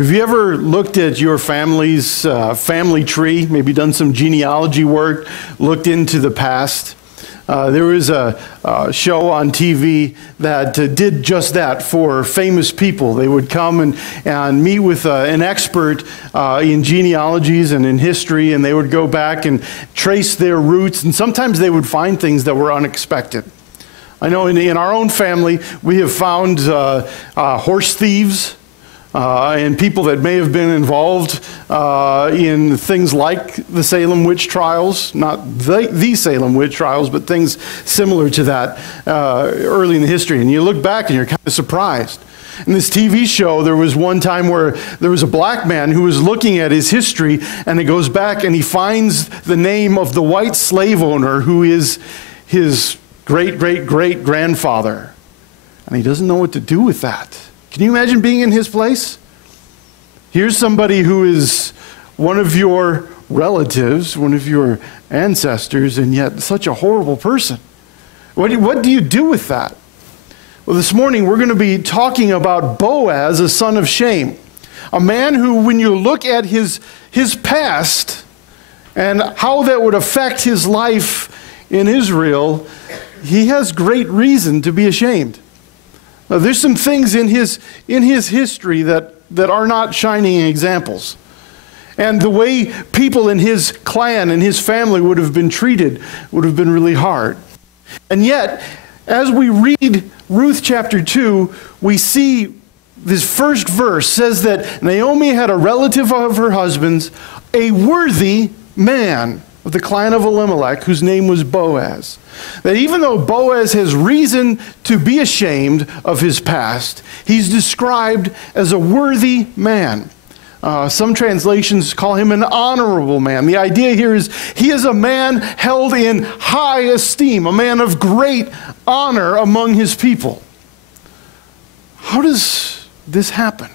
Have you ever looked at your family's family tree, maybe done some genealogy work, looked into the past? There was a show on TV that did just that for famous people. They would come and meet with an expert in genealogies and in history, and they would go back and trace their roots, and sometimes they would find things that were unexpected. I know in our own family, we have found horse thieves, and people that may have been involved in things like the Salem witch trials, not the Salem witch trials, but things similar to that early in the history. And you look back and you're kind of surprised. In this TV show, there was one time where there was a black man who was looking at his history, and he goes back and he finds the name of the white slave owner who is his great-great-great-grandfather. And he doesn't know what to do with that. Can you imagine being in his place? Here's somebody who is one of your relatives, one of your ancestors, and yet such a horrible person. What do you do with that? Well, this morning we're going to be talking about Boaz, a son of shame. A man who, when you look at his past and how that would affect his life in Israel, he has great reason to be ashamed. Now, there's some things in his history that are not shining examples. And the way people in his clan and his family would have been treated would have been really hard. And yet, as we read Ruth chapter 2, we see this first verse says that Naomi had a relative of her husband's, a worthy man of the clan of Elimelech, whose name was Boaz. That even though Boaz has reason to be ashamed of his past, he's described as a worthy man. Some translations call him an honorable man. The idea here is he is a man held in high esteem, a man of great honor among his people. How does this happen?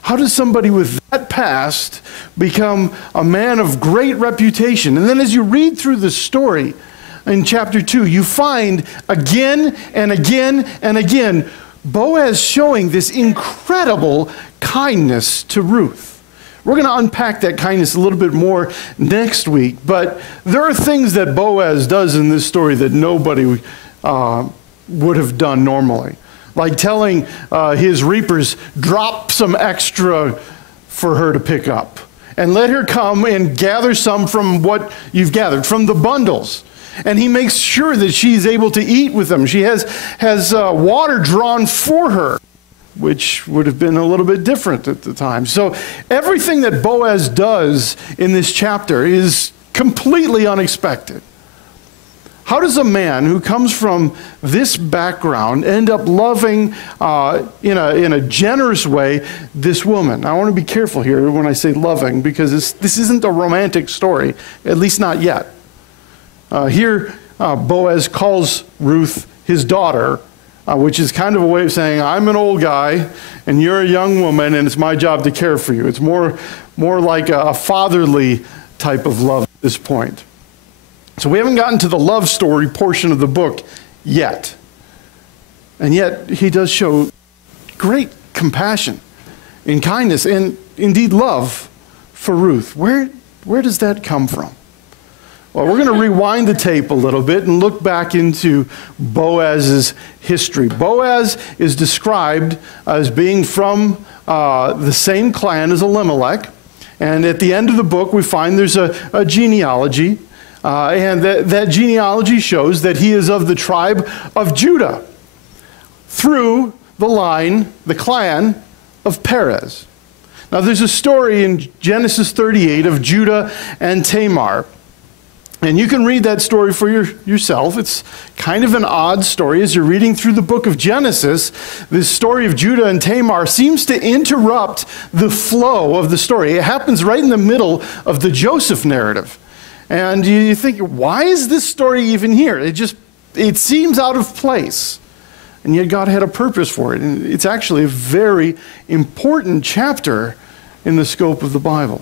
How does somebody with that past become a man of great reputation? And then as you read through the story in chapter 2, you find again and again and again Boaz showing this incredible kindness to Ruth. We're going to unpack that kindness a little bit more next week, but there are things that Boaz does in this story that nobody would have done normally. Like telling his reapers, drop some extra for her to pick up. And let her come and gather some from what you've gathered, from the bundles. And he makes sure that she's able to eat with them. She has water drawn for her, which would have been a little bit different at the time. So everything that Boaz does in this chapter is completely unexpected. How does a man who comes from this background end up loving, in a generous way, this woman? I want to be careful here when I say loving, because this isn't a romantic story, at least not yet. Here, Boaz calls Ruth his daughter, which is kind of a way of saying, I'm an old guy, and you're a young woman, and it's my job to care for you. It's more like a fatherly type of love at this point. So we haven't gotten to the love story portion of the book yet. And yet he does show great compassion and kindness and indeed love for Ruth. Where does that come from? Well, we're going to rewind the tape a little bit and look back into Boaz's history. Boaz is described as being from the same clan as Elimelech. And at the end of the book, we find there's a genealogy. And that genealogy shows that he is of the tribe of Judah through the line, the clan of Perez. Now there's a story in Genesis 38 of Judah and Tamar. And you can read that story for yourself. It's kind of an odd story. As you're reading through the book of Genesis, this story of Judah and Tamar seems to interrupt the flow of the story. It happens right in the middle of the Joseph narrative. And you think, why is this story even here? It seems out of place. And yet God had a purpose for it. And it's actually a very important chapter in the scope of the Bible.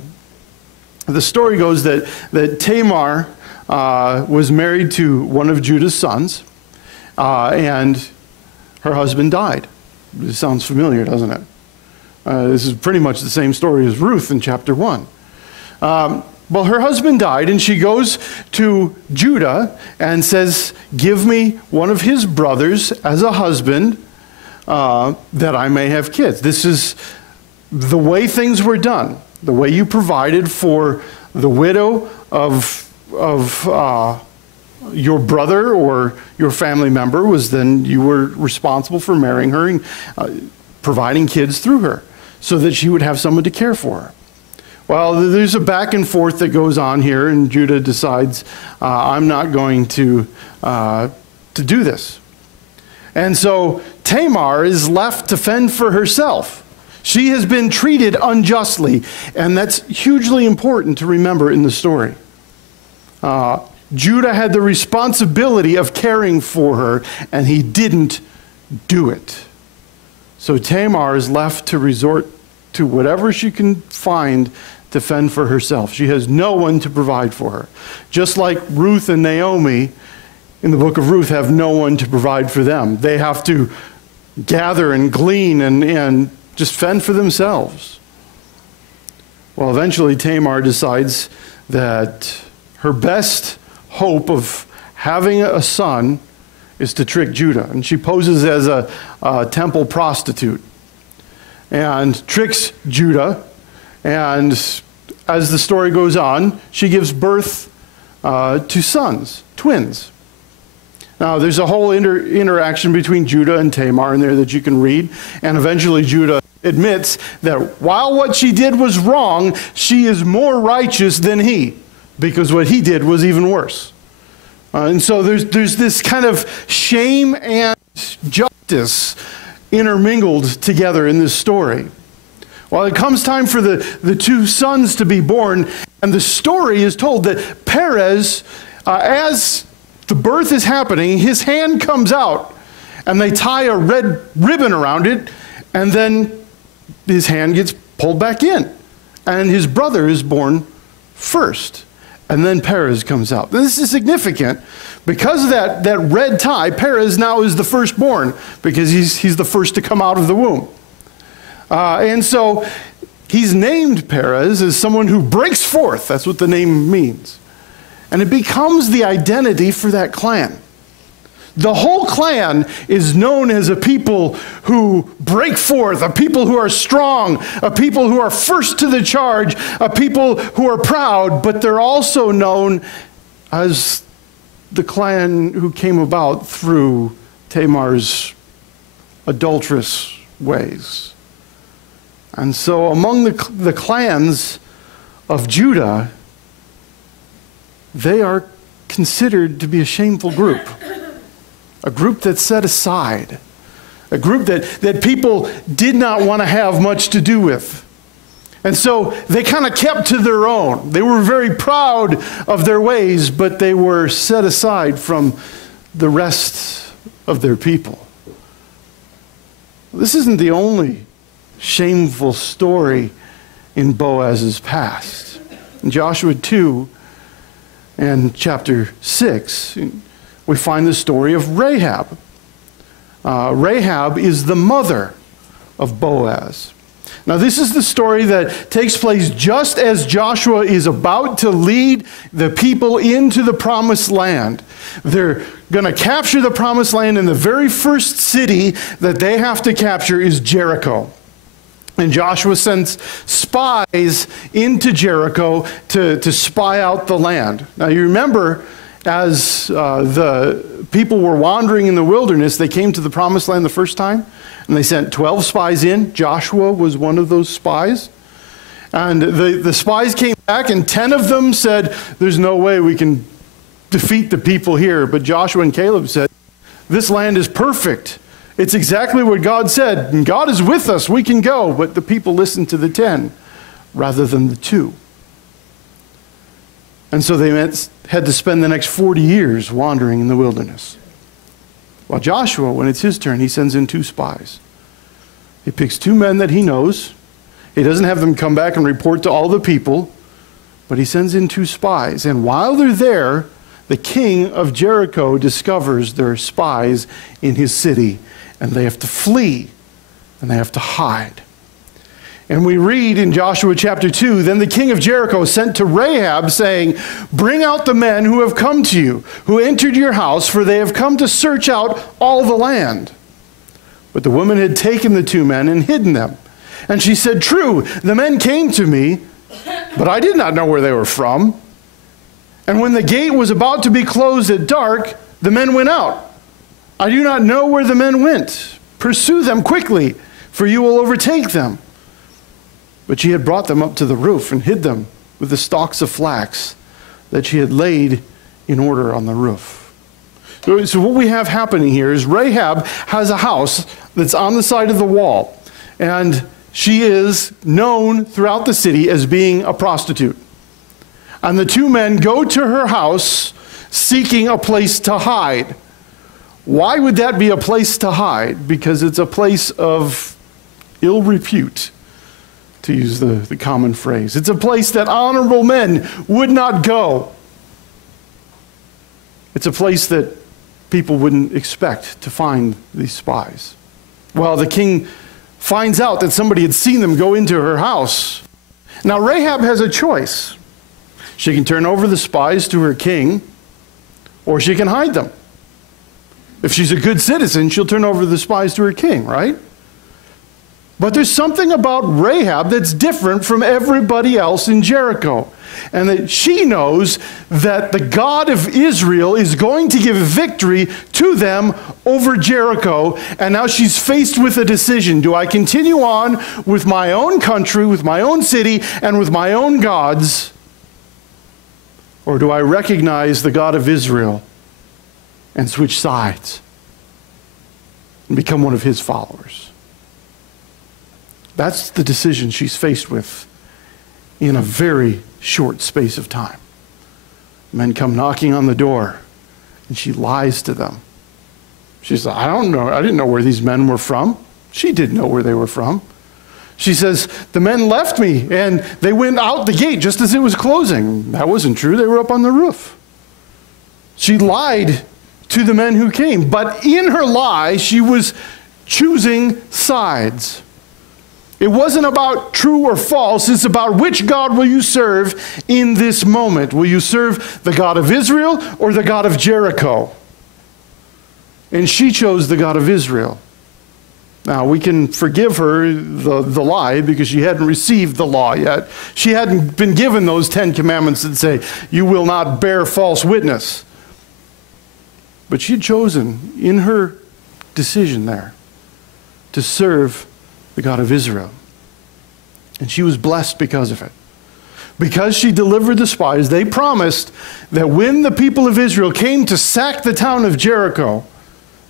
The story goes that Tamar was married to one of Judah's sons, and her husband died. It sounds familiar, doesn't it? This is pretty much the same story as Ruth in chapter 1. Well, her husband died, and she goes to Judah and says, give me one of his brothers as a husband, that I may have kids. This is the way things were done. The way you provided for the widow of your brother or your family member was then you were responsible for marrying her and providing kids through her so that she would have someone to care for her. Well, there's a back and forth that goes on here, and Judah decides, I'm not going to do this. And so Tamar is left to fend for herself. She has been treated unjustly, and that's hugely important to remember in the story. Judah had the responsibility of caring for her, and he didn't do it. So Tamar is left to resort to whatever she can find to fend for herself. She has no one to provide for her. Just like Ruth and Naomi in the book of Ruth have no one to provide for them. They have to gather and glean and just fend for themselves. Well, eventually Tamar decides that her best hope of having a son is to trick Judah. And she poses as a temple prostitute and tricks Judah. And as the story goes on, she gives birth to sons, twins. Now, there's a whole interaction between Judah and Tamar in there that you can read. And eventually Judah admits that while what she did was wrong, she is more righteous than he, because what he did was even worse. And so there's this kind of shame and justice intermingled together in this story. Well, it comes time for the two sons to be born, and the story is told that Perez, as the birth is happening, his hand comes out, and they tie a red ribbon around it, and then his hand gets pulled back in, and his brother is born first, and then Perez comes out. This is significant. Because of that red tie, Perez now is the firstborn, because he's the first to come out of the womb. And so he's named Perez as someone who breaks forth. That's what the name means. And it becomes the identity for that clan. The whole clan is known as a people who break forth, a people who are strong, a people who are first to the charge, a people who are proud, but they're also known as the clan who came about through Tamar's adulterous ways. And so among the clans of Judah, they are considered to be a shameful group. A group that's set aside. A group that people did not want to have much to do with. And so they kind of kept to their own. They were very proud of their ways, but they were set aside from the rest of their people. This isn't the only shameful story in Boaz's past. In Joshua 2 and chapter 6, we find the story of Rahab. Rahab is the mother of Boaz. Now, this is the story that takes place just as Joshua is about to lead the people into the promised land. They're going to capture the promised land, and the very first city that they have to capture is Jericho. And Joshua sends spies into Jericho to spy out the land. Now, you remember, as the people were wandering in the wilderness, they came to the promised land the first time, and they sent 12 spies in. Joshua was one of those spies. And the spies came back, and 10 of them said, there's no way we can defeat the people here. But Joshua and Caleb said, this land is perfect. It's exactly what God said. And God is with us. We can go. But the people listened to the 10 rather than the 2. And so they had to spend the next 40 years wandering in the wilderness. Well, Joshua, when it's his turn, he sends in 2 spies. He picks 2 men that he knows. He doesn't have them come back and report to all the people, but he sends in 2 spies. And while they're there, the king of Jericho discovers there are spies in his city, and they have to flee, and they have to hide. And we read in Joshua chapter 2, then the king of Jericho sent to Rahab, saying, bring out the men who have come to you, who entered your house, for they have come to search out all the land. But the woman had taken the 2 men and hidden them. And she said, true, the men came to me, but I did not know where they were from. And when the gate was about to be closed at dark, the men went out. I do not know where the men went. Pursue them quickly, for you will overtake them. But she had brought them up to the roof and hid them with the stalks of flax that she had laid in order on the roof. So what we have happening here is Rahab has a house that's on the side of the wall. And she is known throughout the city as being a prostitute. And the 2 men go to her house seeking a place to hide. Why would that be a place to hide? Because it's a place of ill repute, to use the common phrase. It's a place that honorable men would not go. It's a place that people wouldn't expect to find these spies. Well, the king finds out that somebody had seen them go into her house. Now, Rahab has a choice. She can turn over the spies to her king, or she can hide them. If she's a good citizen, she'll turn over the spies to her king, right? But there's something about Rahab that's different from everybody else in Jericho. And that she knows that the God of Israel is going to give victory to them over Jericho. And now she's faced with a decision. Do I continue on with my own country, with my own city, and with my own gods? Or do I recognize the God of Israel and switch sides and become one of his followers? That's the decision she's faced with in a very short space of time. Men come knocking on the door, and she lies to them. She says, I don't know. I didn't know where these men were from. She didn't know where they were from. She says, the men left me, and they went out the gate just as it was closing. That wasn't true. They were up on the roof. She lied to the men who came, but in her lie, she was choosing sides. It wasn't about true or false. It's about which God will you serve in this moment. Will you serve the God of Israel or the God of Jericho? And she chose the God of Israel. Now, we can forgive her the lie because she hadn't received the law yet. She hadn't been given those 10 commandments that say, you will not bear false witness. But she had chosen in her decision there to serve the God of Israel. And she was blessed because of it. Because she delivered the spies, they promised that when the people of Israel came to sack the town of Jericho,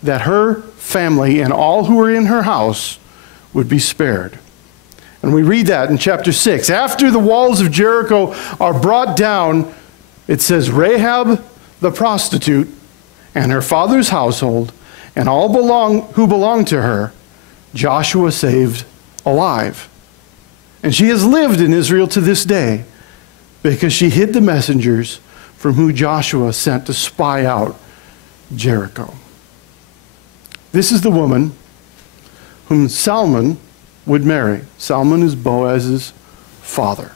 that her family and all who were in her house would be spared. And we read that in chapter 6. After the walls of Jericho are brought down, it says, Rahab the prostitute and her father's household and all who belonged to her, Joshua saved alive. And she has lived in Israel to this day because she hid the messengers from whom Joshua sent to spy out Jericho. This is the woman whom Salmon would marry. Salmon is Boaz's father.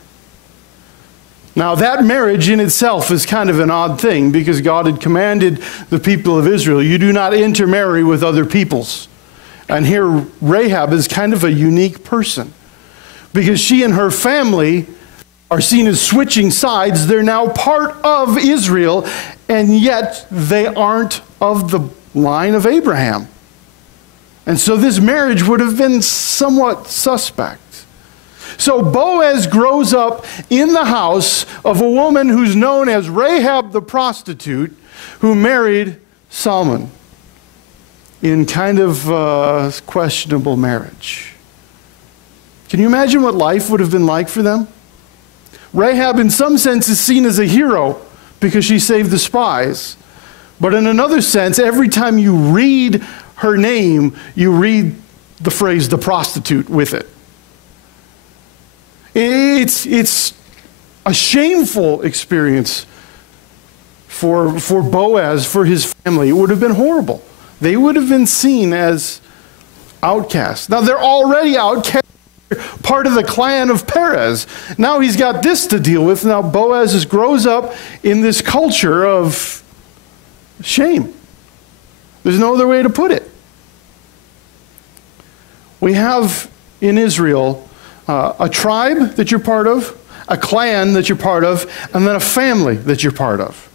Now, that marriage in itself is kind of an odd thing because God had commanded the people of Israel, you do not intermarry with other peoples. And here Rahab is kind of a unique person because she and her family are seen as switching sides. They're now part of Israel, and yet they aren't of the line of Abraham. And so this marriage would have been somewhat suspect. So Boaz grows up in the house of a woman who's known as Rahab the prostitute, who married Salmon in kind of a questionable marriage. Can you imagine what life would have been like for them? Rahab, in some sense, is seen as a hero because she saved the spies. But in another sense, every time you read her name, you read the phrase, the prostitute, with it. It's a shameful experience for Boaz, for his family. It would have been horrible. They would have been seen as outcasts. Now, they're already outcasts, part of the clan of Perez. Now he's got this to deal with. Now Boaz grows up in this culture of shame. There's no other way to put it. We have in Israel a tribe that you're part of, a clan that you're part of, and then a family that you're part of.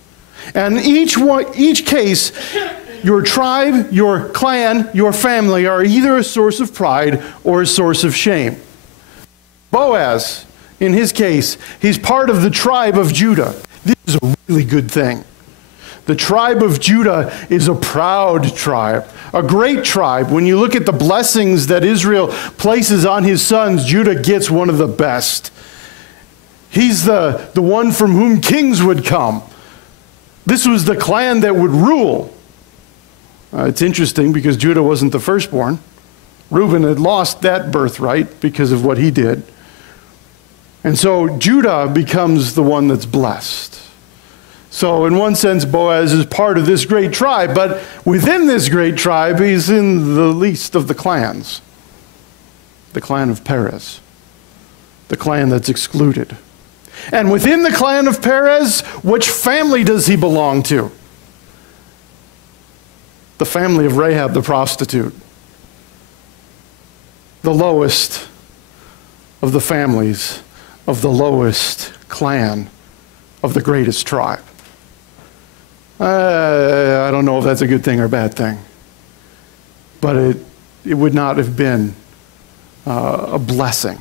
And each case, your tribe, your clan, your family are either a source of pride or a source of shame. Boaz, in his case, he's part of the tribe of Judah. This is a really good thing. The tribe of Judah is a proud tribe, a great tribe. When you look at the blessings that Israel places on his sons, Judah gets one of the best. He's the one from whom kings would come. This was the clan that would rule. It's interesting because Judah wasn't the firstborn. Reuben had lost that birthright because of what he did. And so Judah becomes the one that's blessed. So in one sense, Boaz is part of this great tribe, but within this great tribe, he's in the least of the clans. The clan of Perez. The clan that's excluded. And within the clan of Perez, which family does he belong to? The family of Rahab the prostitute. The lowest of the families of the lowest clan of the greatest tribe. I don't know if that's a good thing or a bad thing, but it would not have been a blessing.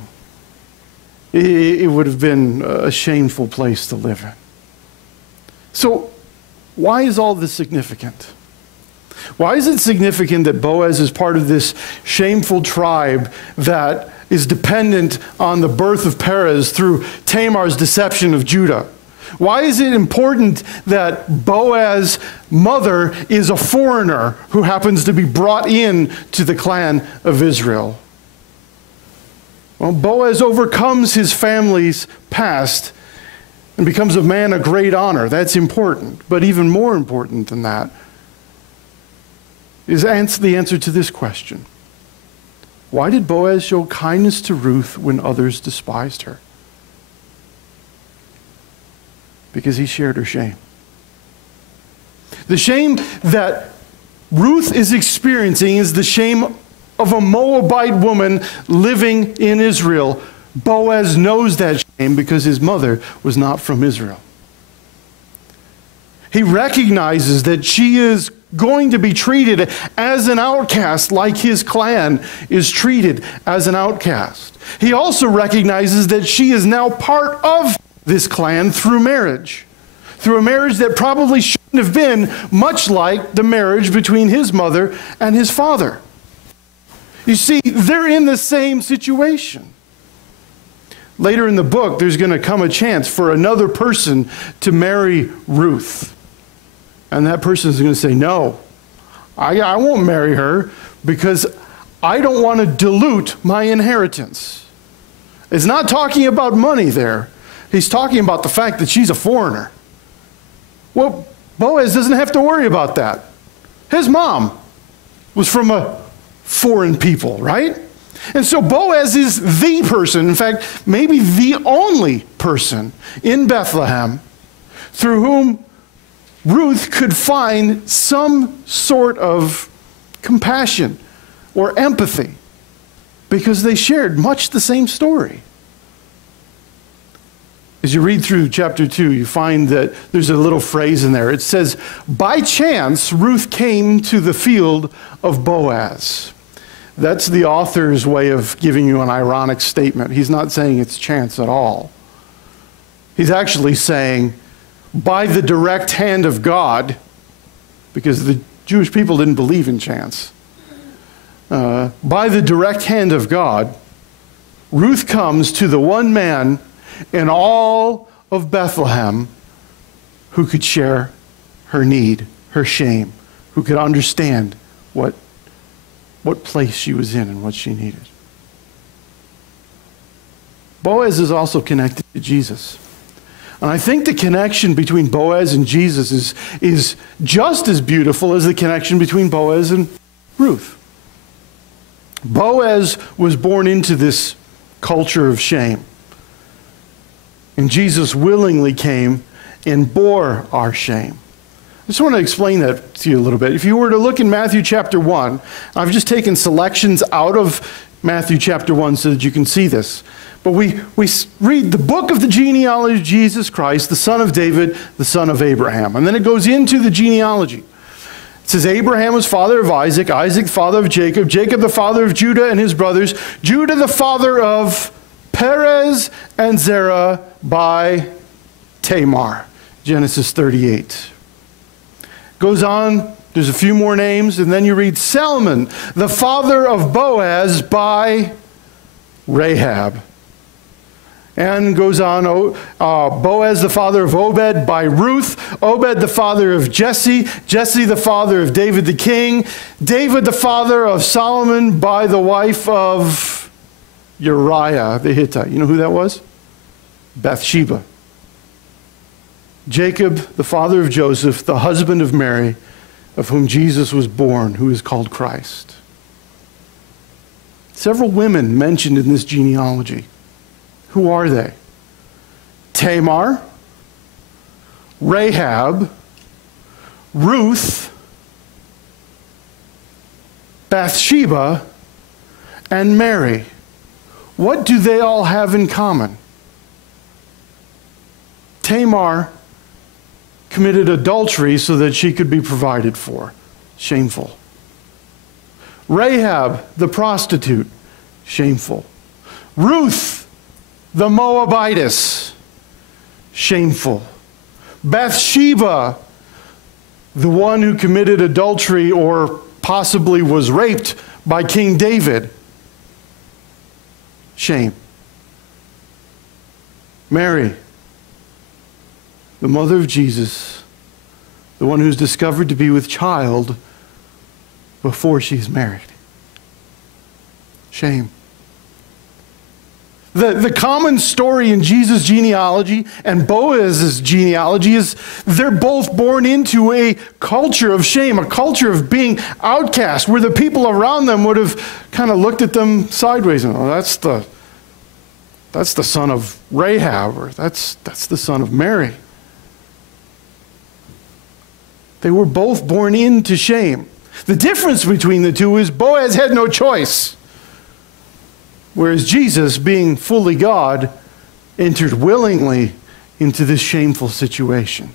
It would have been a shameful place to live in. So why is all this significant? Why is it significant that Boaz is part of this shameful tribe that is dependent on the birth of Perez through Tamar's deception of Judah? Why is it important that Boaz's mother is a foreigner who happens to be brought in to the clan of Israel? Well, Boaz overcomes his family's past and becomes a man of great honor. That's important. But even more important than that is the answer to this question. Why did Boaz show kindness to Ruth when others despised her? Because he shared her shame. The shame that Ruth is experiencing is the shame of a Moabite woman living in Israel. Boaz knows that shame because his mother was not from Israel. He recognizes that she is going to be treated as an outcast like his clan is treated as an outcast. He also recognizes that she is now part of this clan through marriage. Through a marriage that probably shouldn't have been, much like the marriage between his mother and his father. You see, they're in the same situation. Later in the book, there's going to come a chance for another person to marry Ruth. And that person is going to say, no, I won't marry her because I don't want to dilute my inheritance. It's not talking about money there. He's talking about the fact that she's a foreigner. Well, Boaz doesn't have to worry about that. His mom was from a foreign people, right? And so Boaz is the person, in fact, maybe the only person in Bethlehem through whom Ruth could find some sort of compassion or empathy because they shared much the same story. As you read through chapter 2, you find that there's a little phrase in there. It says, by chance, Ruth came to the field of Boaz. That's the author's way of giving you an ironic statement. He's not saying it's chance at all. He's actually saying, by the direct hand of God, because the Jewish people didn't believe in chance. By the direct hand of God, Ruth comes to the one man in all of Bethlehem who could share her need, her shame, who could understand what place she was in and what she needed. Boaz is also connected to Jesus. And I think the connection between Boaz and Jesus is just as beautiful as the connection between Boaz and Ruth. Boaz was born into this culture of shame. And Jesus willingly came and bore our shame. I just want to explain that to you a little bit. If you were to look in Matthew chapter 1, I've just taken selections out of Matthew chapter 1 so that you can see this. But we read the book of the genealogy of Jesus Christ, the son of David, the son of Abraham. And then it goes into the genealogy. It says Abraham was father of Isaac, Isaac the father of Jacob, Jacob the father of Judah and his brothers, Judah the father of Perez and Zerah by Tamar. Genesis 38. Goes on, there's a few more names, and then you read Salmon, the father of Boaz by Rahab. And goes on, Boaz the father of Obed by Ruth, Obed the father of Jesse, Jesse the father of David the king, David the father of Solomon by the wife of Uriah the Hittite. You know who that was? Bathsheba. Jacob the father of Joseph, the husband of Mary, of whom Jesus was born, who is called Christ. Several women mentioned in this genealogy. Who are they? Tamar, Rahab, Ruth, Bathsheba, and Mary. What do they all have in common? Tamar committed adultery so that she could be provided for. Shameful. Rahab, the prostitute. Shameful. Ruth, the Moabitess, shameful. Bathsheba, the one who committed adultery or possibly was raped by King David, shame. Mary, the mother of Jesus, the one who's discovered to be with child before she's married, shame. The common story in Jesus' genealogy and Boaz's genealogy is they're both born into a culture of shame, a culture of being outcast, where the people around them would have kind of looked at them sideways and, oh, that's the son of Rahab, or that's the son of Mary. They were both born into shame. The difference between the two is Boaz had no choice. Whereas Jesus, being fully God, entered willingly into this shameful situation.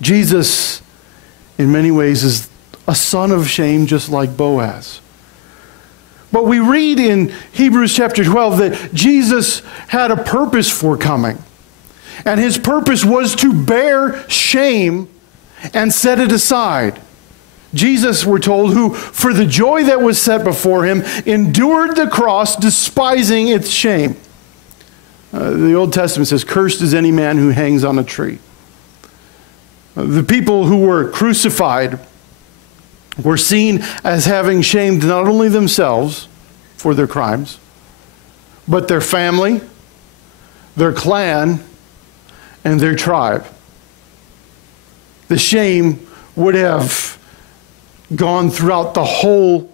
Jesus, in many ways, is a son of shame just like Boaz. But we read in Hebrews chapter 12 that Jesus had a purpose for coming. And his purpose was to bear shame and set it aside. Jesus, we're told, who for the joy that was set before him endured the cross, despising its shame. The Old Testament says, cursed is any man who hangs on a tree. The people who were crucified were seen as having shamed not only themselves for their crimes, but their family, their clan, and their tribe. The shame would have gone throughout the whole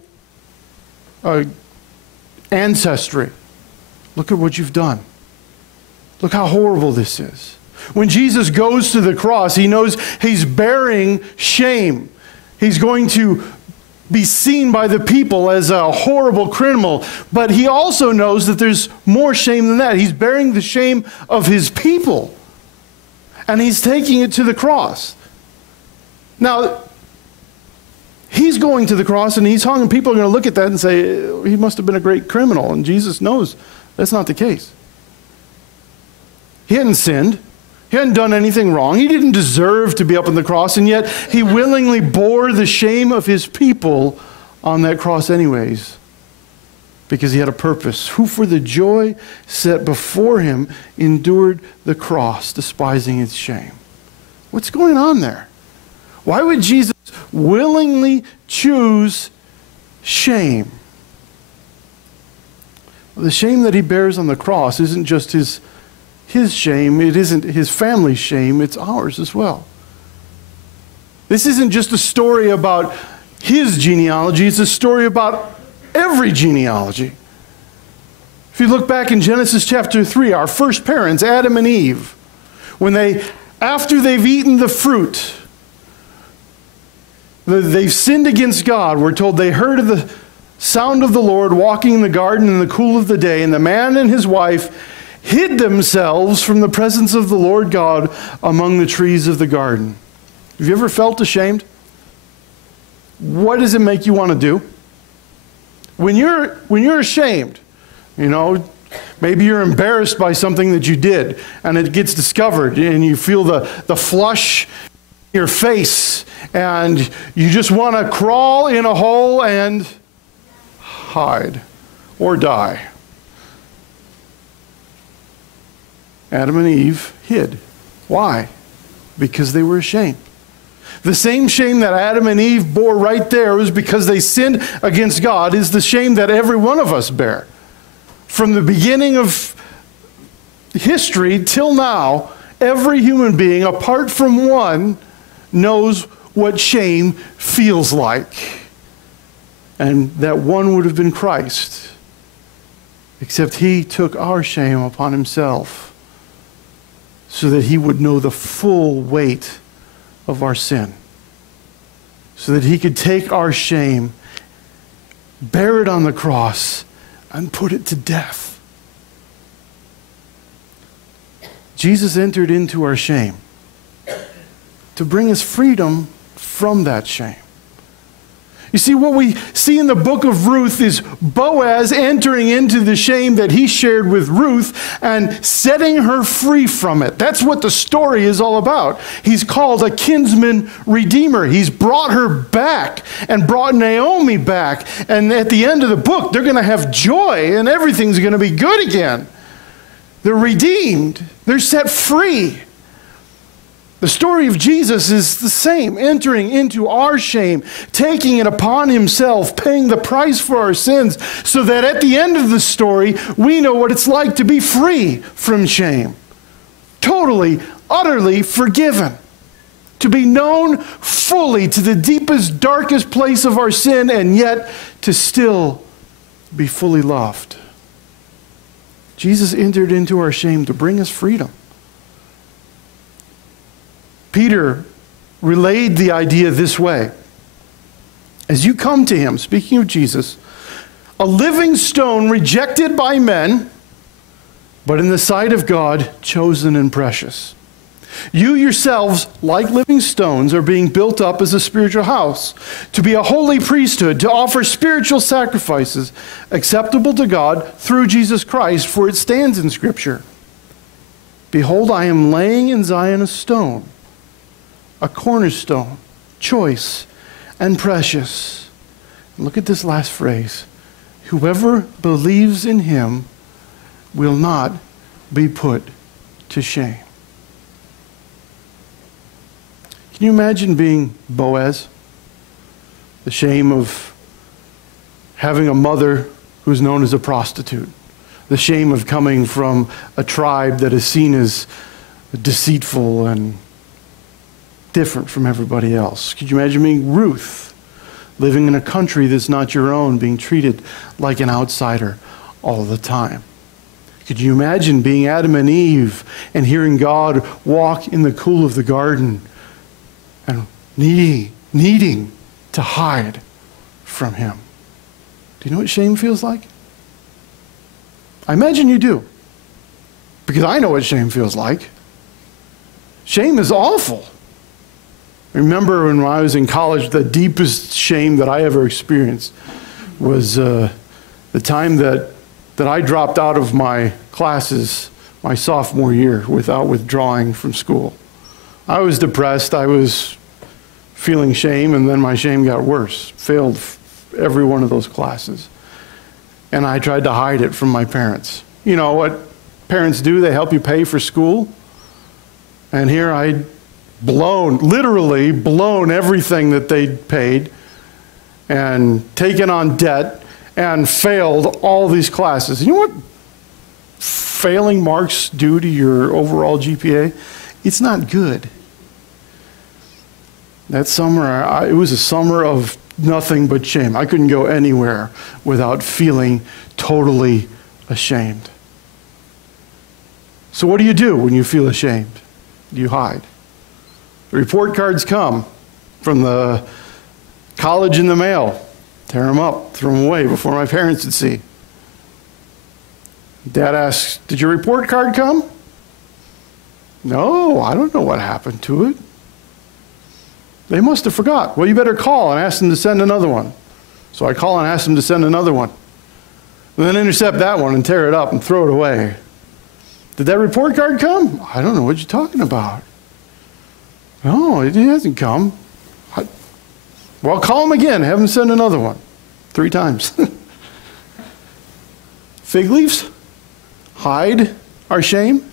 ancestry. Look at what you've done. Look how horrible this is. When Jesus goes to the cross, he knows he's bearing shame. He's going to be seen by the people as a horrible criminal, but he also knows that there's more shame than that. He's bearing the shame of his people, and he's taking it to the cross. Now, he's going to the cross and he's hung, and people are going to look at that and say, he must have been a great criminal. And Jesus knows that's not the case. He hadn't sinned. He hadn't done anything wrong. He didn't deserve to be up on the cross, and yet he willingly bore the shame of his people on that cross anyways, because he had a purpose. Who for the joy set before him endured the cross, despising its shame. What's going on there? Why would Jesus willingly choose shame? Well, the shame that he bears on the cross isn't just his shame, it isn't his family's shame, it's ours as well. This isn't just a story about his genealogy, it's a story about every genealogy. If you look back in Genesis chapter 3, our first parents, Adam and Eve, after they've eaten the fruit, they've sinned against God. We're told they heard of the sound of the Lord walking in the garden in the cool of the day, and the man and his wife hid themselves from the presence of the Lord God among the trees of the garden. Have you ever felt ashamed? What does it make you want to do? When you're ashamed, maybe you're embarrassed by something that you did and it gets discovered and you feel the flush in your face and you just want to crawl in a hole and hide or die. Adam and Eve hid. Why? Because they were ashamed. The same shame that Adam and Eve bore right there was because they sinned against God is the shame that every one of us bear. From the beginning of history till now, every human being, apart from one, knows what shame feels like. And that one would have been Christ. Except he took our shame upon himself so that he would know the full weight of our sin. So that he could take our shame, bear it on the cross, and put it to death. Jesus entered into our shame to bring us freedom from that shame. You see, what we see in the book of Ruth is Boaz entering into the shame that he shared with Ruth and setting her free from it. That's what the story is all about. He's called a kinsman redeemer. He's brought her back and brought Naomi back. And at the end of the book, they're going to have joy and everything's going to be good again. They're redeemed. They're set free. The story of Jesus is the same, entering into our shame, taking it upon himself, paying the price for our sins, so that at the end of the story, we know what it's like to be free from shame. Totally, utterly forgiven. To be known fully to the deepest, darkest place of our sin, and yet to still be fully loved. Jesus entered into our shame to bring us freedom. Peter relayed the idea this way. As you come to him, speaking of Jesus, a living stone rejected by men, but in the sight of God, chosen and precious. You yourselves, like living stones, are being built up as a spiritual house, to be a holy priesthood, to offer spiritual sacrifices acceptable to God through Jesus Christ, for it stands in Scripture. Behold, I am laying in Zion a stone, a cornerstone, choice and precious. Look at this last phrase. Whoever believes in him will not be put to shame. Can you imagine being Boaz? The shame of having a mother who's known as a prostitute. The shame of coming from a tribe that is seen as deceitful and different from everybody else. Could you imagine being Ruth, living in a country that's not your own, being treated like an outsider all the time? Could you imagine being Adam and Eve and hearing God walk in the cool of the garden and needing to hide from him? Do you know what shame feels like? I imagine you do, because I know what shame feels like. Shame is awful. I remember when I was in college, the deepest shame that I ever experienced was the time that I dropped out of my classes my sophomore year without withdrawing from school. I was depressed. I was feeling shame, and then my shame got worse. Failed every one of those classes. And I tried to hide it from my parents. You know what parents do? They help you pay for school. And here I'd literally blown everything that they'd paid and taken on debt and failed all these classes. You know what failing marks do to your overall GPA? It's not good. That summer, it was a summer of nothing but shame. I couldn't go anywhere without feeling totally ashamed. So what do you do when you feel ashamed? You hide. The report cards come from the college in the mail. Tear them up, throw them away before my parents would see. Dad asks, did your report card come? No, I don't know what happened to it. They must have forgot. Well, you better call and ask them to send another one. So I call and ask them to send another one. And then intercept that one and tear it up and throw it away. Did that report card come? I don't know what you're talking about. No, it hasn't come. Well, call them again. Have them send another one. 3 times. Fig leaves? Hide our shame?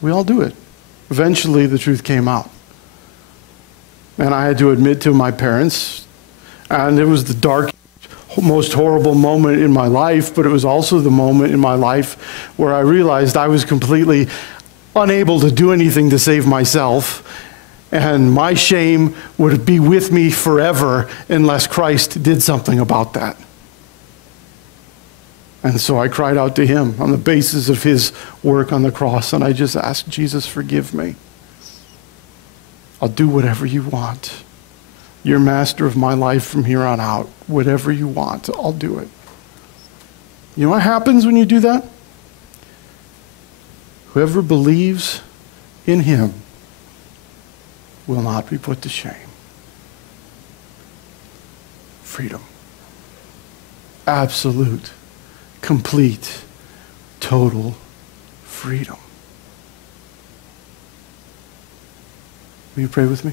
We all do it. Eventually, the truth came out. And I had to admit to my parents, and it was the dark, most horrible moment in my life, but it was also the moment in my life where I realized I was completely unable to do anything to save myself, and my shame would be with me forever unless Christ did something about that. And so I cried out to him on the basis of his work on the cross, and I just asked, Jesus, forgive me. I'll do whatever you want. You're master of my life from here on out. Whatever you want, I'll do it. You know what happens when you do that? Whoever believes in him will not be put to shame. Freedom. Absolute, complete, total freedom. Will you pray with me?